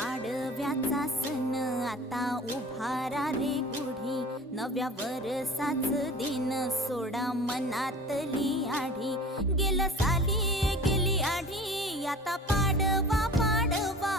पाडव्याचा सण आता उभारा रे गुढी, नव्या वरसाच दिन सोडा मनातली आढी. गेलं साली गेली आढी, आता पाडवा पाडवा